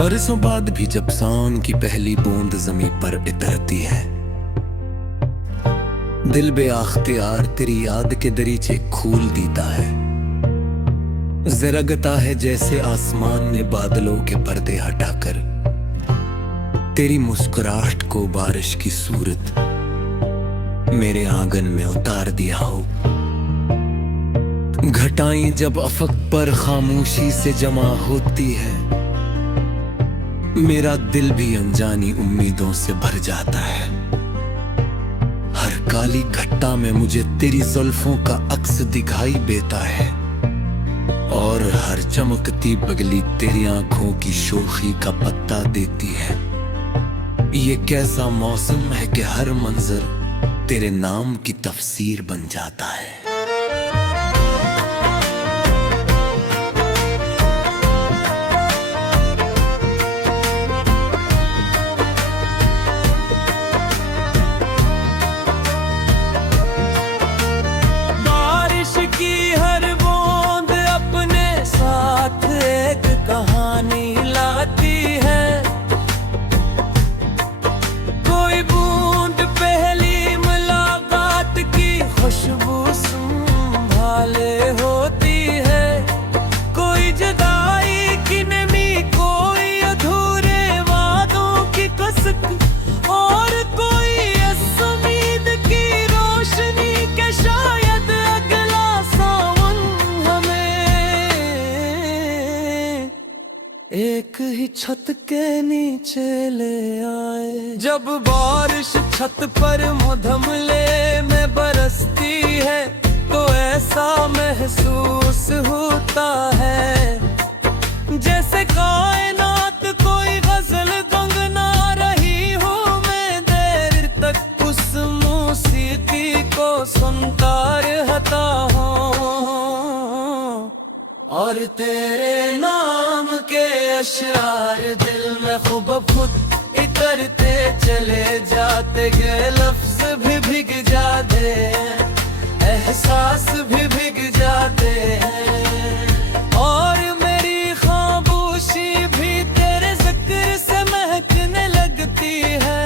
बरसों बाद भी जब सावन की पहली बूंद जमीन पर उतरती है, दिल बेअख्तियार तेरी याद के दरीचे खोल देता है। जरगता है जैसे आसमान ने बादलों के पर्दे हटाकर तेरी मुस्कुराहट को बारिश की सूरत मेरे आंगन में उतार दिया हो। घटाएं जब अफक पर खामोशी से जमा होती है, मेरा दिल भी अनजानी उम्मीदों से भर जाता है। हर काली घट्टा में मुझे तेरी जुल्फों का अक्स दिखाई देता है, और हर चमकती बगली तेरी आंखों की शोखी का पत्ता देती है। ये कैसा मौसम है कि हर मंजर तेरे नाम की तफसीर बन जाता है। कहानी लाती है, कोई बूंद पहली मुलाकात की खुशबू संभाले होती है, कोई जुदाई की नमी, कोई अधूरे वादों की कसक, और कोई इस उम्मीद की रोशनी के शायद अगला सावन एक ही छत के नीचे ले आए। जब बारिश छत पर मुधमले में बरसती है, तो ऐसा महसूस होता है जैसे कायनात कोई गजल गुनगुना रही हो। मैं देर तक उस मौसीकी को सुनता रहता हूँ, और तेरे नाम के अशआर दिल में खुद इतरते चले जाते गए। लफ्ज भी भीग जाते हैं, एहसास भी भीग जाते हैं, और मेरी खामोशी भी तेरे जिक्र से महकने लगती है।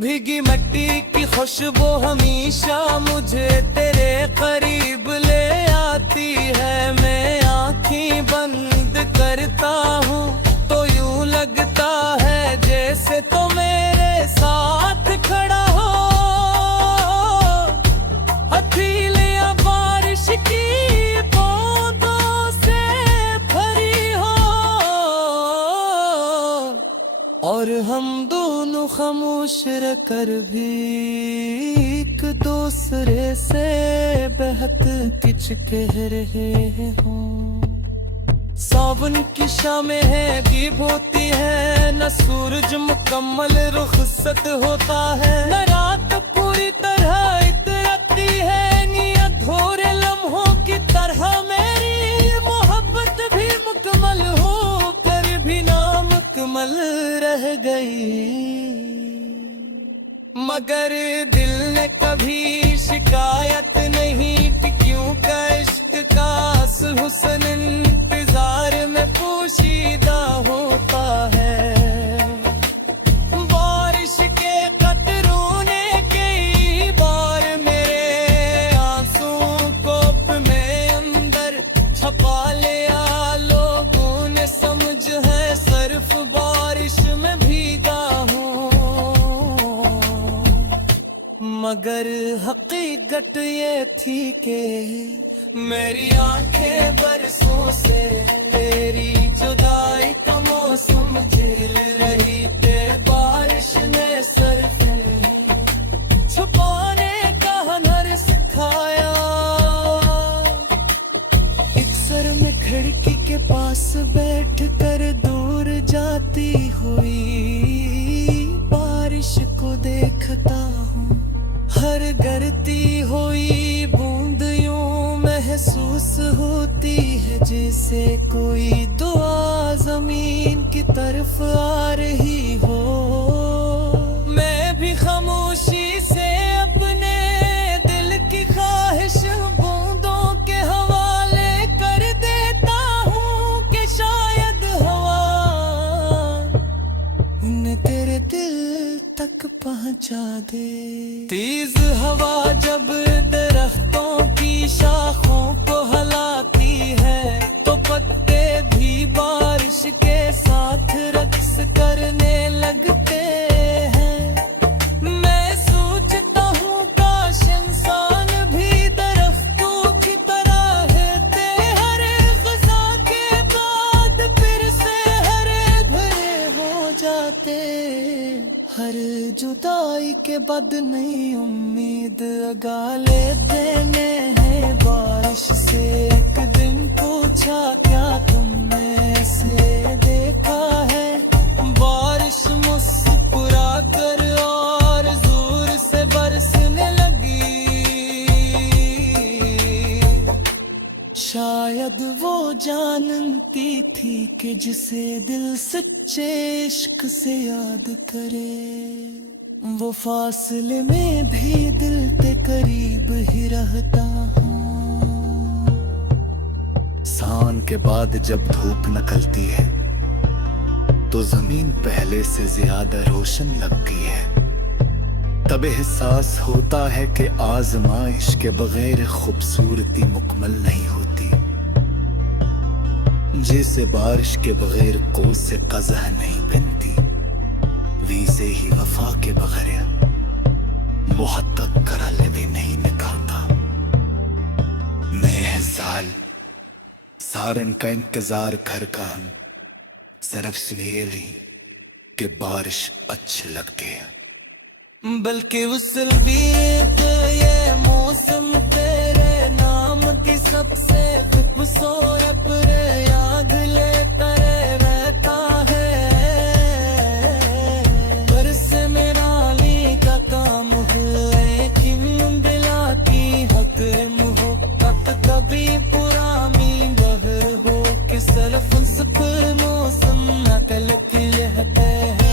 भीगी मिट्टी की खुशबू हमेशा मुझे तेरे करीब ले आती है। मैं आँखें बंद करता हूँ तो यूं लगता है जैसे तो मेरे साथ खड़ा हो। हथेलियाँ बारिश की बूंदों से भरी हो, और हम दोनों खामोश रहकर भी एक दूसरे से बेहद कुछ कह रहे हो। सावन की शामें है गीब होती है, न सूरज मुकम्मल रुखसत होता है, न रात पूरी तरह इतरती है, नी अधूरे लम्हों की तरह मेरी मोहब्बत भी मुकम्मल हो कर भी नामुकम्मल रह गई। मगर दिल ने कभी शिकायत नहीं की, क्यों का इश्क का हुस्न इंतजार में पोशीदा होता है। बारिश के कतरों ने कई बार मेरे आंसुओं को अपने अंदर छपा लिया। लोगों ने समझ है सिर्फ बारिश में भीगा हूँ, मगर हकीकत ये थी कि मेरी आंखें बरसों से तेरी जुदाई का मौसम झेल रही थे। बारिश ने सिर्फ छुपाने का हुनर सिखाया। एक सर में खिड़की के पास बैठ कर दूर जाती हुई बारिश को देखता हूँ। हर गिरती हुई बूंद यूं महसूस होती है जैसे कोई दुआ जमीन की तरफ आ रही हो। मैं भी खामोशी से अपने दिल की ख्वाहिश बूंदों के हवाले कर देता हूँ कि शायद हवा उन्हें तेरे दिल तक पहुँचा दे। तेज हवा जब दरख्तों की शाखों को हिलाती है तो पत्ते भी बारिश के साथ रक्स करने लगते हैं। मैं सोचता हूँ काश इंसान भी दरख्तों की तरह रहते। हर ग़ज़ा के बाद फिर से हरे भरे हो जाते। हर जुदाई के बाद नई उम्मीद अगाले देने हैं। बारिश से एक दिन पूछा क्या तुमने ऐसे देखा है। बारिश मुस्कुरा कर और जोर से बरसने लगी। शायद वो जानती थी कि जिसे दिल सच्चे इश्क से याद करे वो फासले में भी दिल के करीब ही रहता हूँ। सांझ के बाद जब धूप निकलती है तो जमीन पहले से ज्यादा रोशन लगती है। तब एहसास होता है कि आजमाइश के बगैर खूबसूरती मुकम्मल नहीं होती। जैसे बारिश के बगैर कोस से कज़ह नहीं बनती, वैसे ही वफा के बगैर मुहब्बत कराले भी नहीं निकलता। नए साल सारन का इंतजार कर का हम सिर्फ इसलिए कि बारिश अच्छी लगती है। बल्कि उसल भी तो ये मौसम तेरे नाम की सबसे खूबसूरत याद लेता रहता है। बरस मेरा ली का काम है किन दिला की हक मोहब्बत कभी पुरानी गहर हो कि सरफ सुखर मौसम नकल के रहते हैं।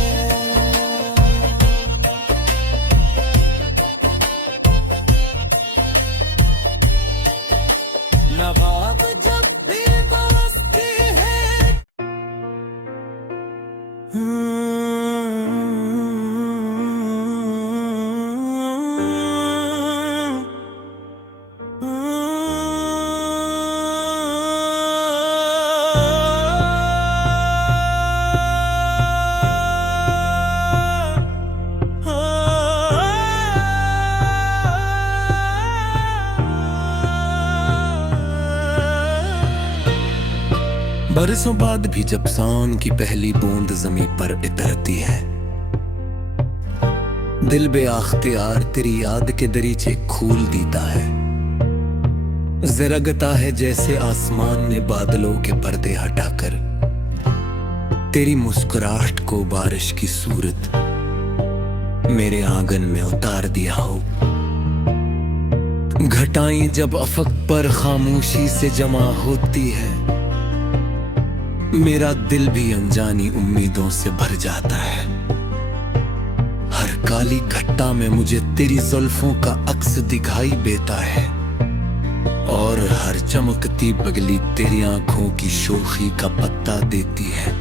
नवाब जब भी बरसती है। बरसों बाद भी जब सावन की पहली बूंद जमीन पर उतरती है, दिल बेअख्तियार तेरी याद के दरीचे खोल देता है। ज़रगता है जैसे आसमान ने बादलों के पर्दे हटाकर तेरी मुस्कुराहट को बारिश की सूरत मेरे आंगन में उतार दिया हो। घटाएं जब अफक पर खामोशी से जमा होती है, मेरा दिल भी अनजानी उम्मीदों से भर जाता है। हर काली घट्टा में मुझे तेरी जुल्फों का अक्स दिखाई देता है और हर चमकती बगली तेरी आंखों की शोखी का पत्ता देती है।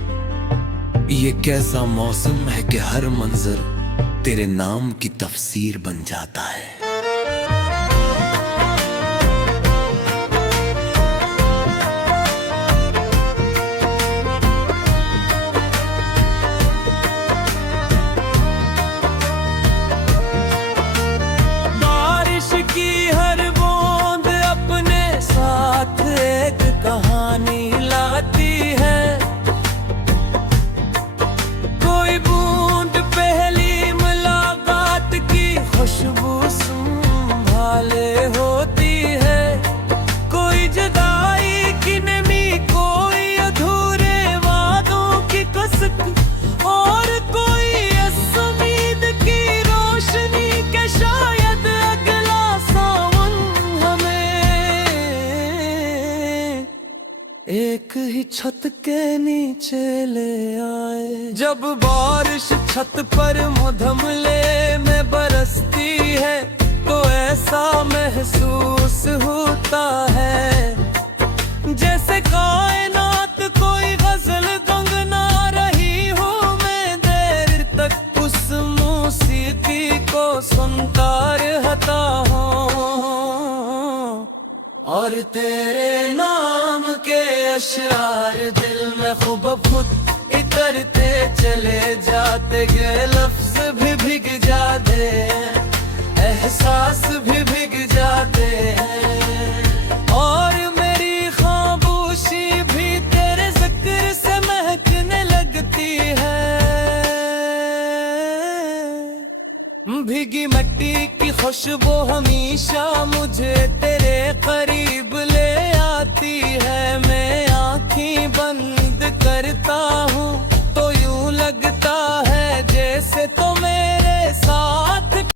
ये कैसा मौसम है कि हर मंजर तेरे नाम की तफसीर बन जाता है। कहानी लाती है। कोई बूंद पहली मुलाकात की खुशबू छत के नीचे ले आए। जब बारिश छत पर मुधमले में बरसती है तो ऐसा महसूस होता है जैसे कायनात कोई गजल गुनगुना रही हूँ मैं देर तक उस मौसीकी को सुनता रहता हूँ और तेरे नाम के अशआर दिल में खुद इतरते चले जाते गए लफ्ज भी भीग जाते एहसास भी भीग जाते हैं और मेरी खामोशी भी तेरे जिक्र से महकने लगती है। भीगी मिट्टी की खुशबू हमेशा मुझे तेरे